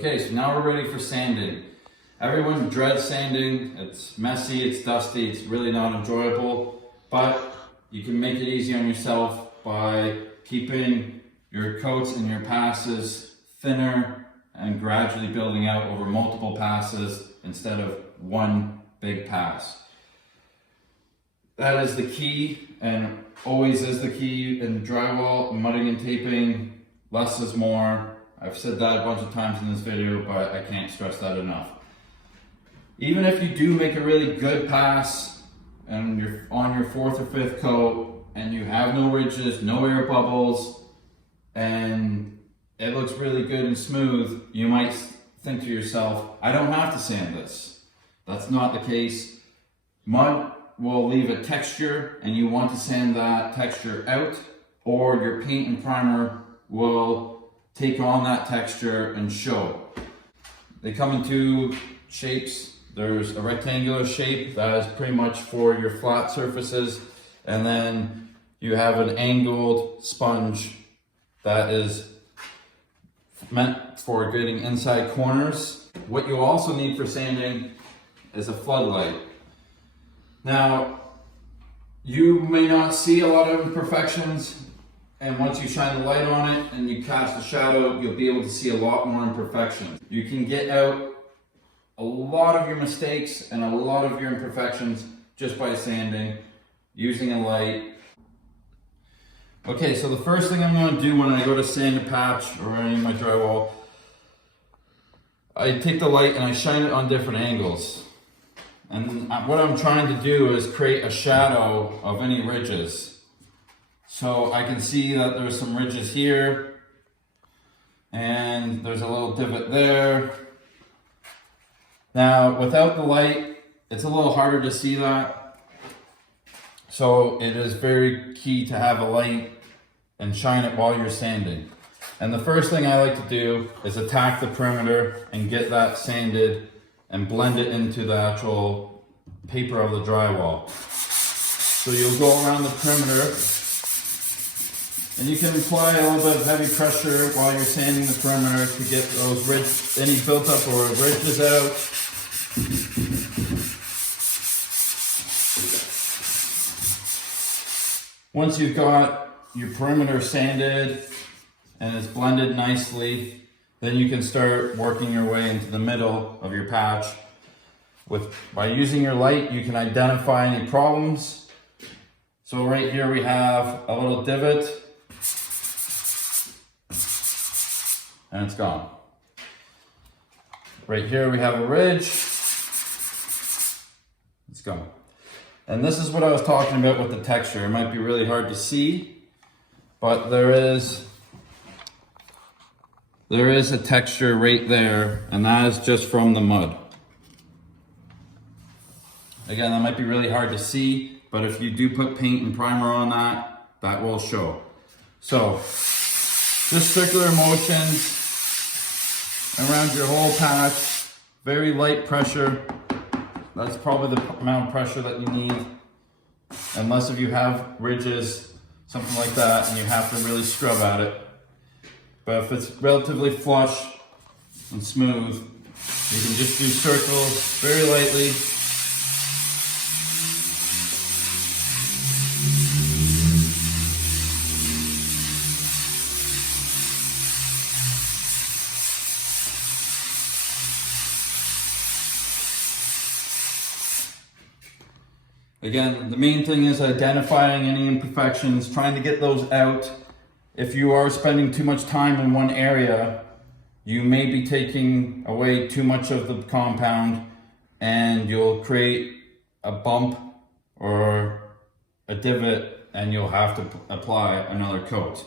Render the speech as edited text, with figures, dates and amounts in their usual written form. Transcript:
Okay, so now we're ready for sanding. Everyone dreads sanding. It's messy, it's dusty, it's really not enjoyable, but you can make it easy on yourself by keeping your coats and your passes thinner and gradually building out over multiple passes instead of one big pass. That is the key, and always is the key in drywall, mudding and taping. Less is more. I've said that a bunch of times in this video, but I can't stress that enough. Even if you do make a really good pass and you're on your fourth or fifth coat and you have no ridges, no air bubbles, and it looks really good and smooth, you might think to yourself, I don't have to sand this. That's not the case. Mud will leave a texture and you want to sand that texture out, or your paint and primer will take on that texture and show. They come in two shapes. There's a rectangular shape that is pretty much for your flat surfaces, and then you have an angled sponge that is meant for getting inside corners. What you also need for sanding is a floodlight. Now, you may not see a lot of imperfections, and once you shine the light on it and you cast a shadow, you'll be able to see a lot more imperfections. You can get out a lot of your mistakes and a lot of your imperfections just by sanding, using a light. Okay, so the first thing I'm going to do when I go to sand a patch or any of my drywall, I take the light and I shine it on different angles. And what I'm trying to do is create a shadow of any ridges. So I can see that there's some ridges here, and there's a little divot there. Now, without the light, it's a little harder to see that. So it is very key to have a light and shine it while you're sanding. And the first thing I like to do is attack the perimeter and get that sanded and blend it into the actual paper of the drywall. So you'll go around the perimeter, and you can apply a little bit of heavy pressure while you're sanding the perimeter to get those any built up or ridges out. Once you've got your perimeter sanded and it's blended nicely, then you can start working your way into the middle of your patch. By using your light, you can identify any problems. So right here we have a little divot, and it's gone. Right here we have a ridge, it's gone. And this is what I was talking about with the texture. It might be really hard to see, but there is a texture right there, and that is just from the mud. Again, that might be really hard to see, but if you do put paint and primer on that, that will show. So, just circular motions around your whole patch, very light pressure. That's probably the amount of pressure that you need, unless if you have ridges, something like that, and you have to really scrub at it. But if it's relatively flush and smooth, you can just do circles very lightly. Again, the main thing is identifying any imperfections, trying to get those out. If you are spending too much time in one area, you may be taking away too much of the compound, and you'll create a bump or a divot, and you'll have to apply another coat.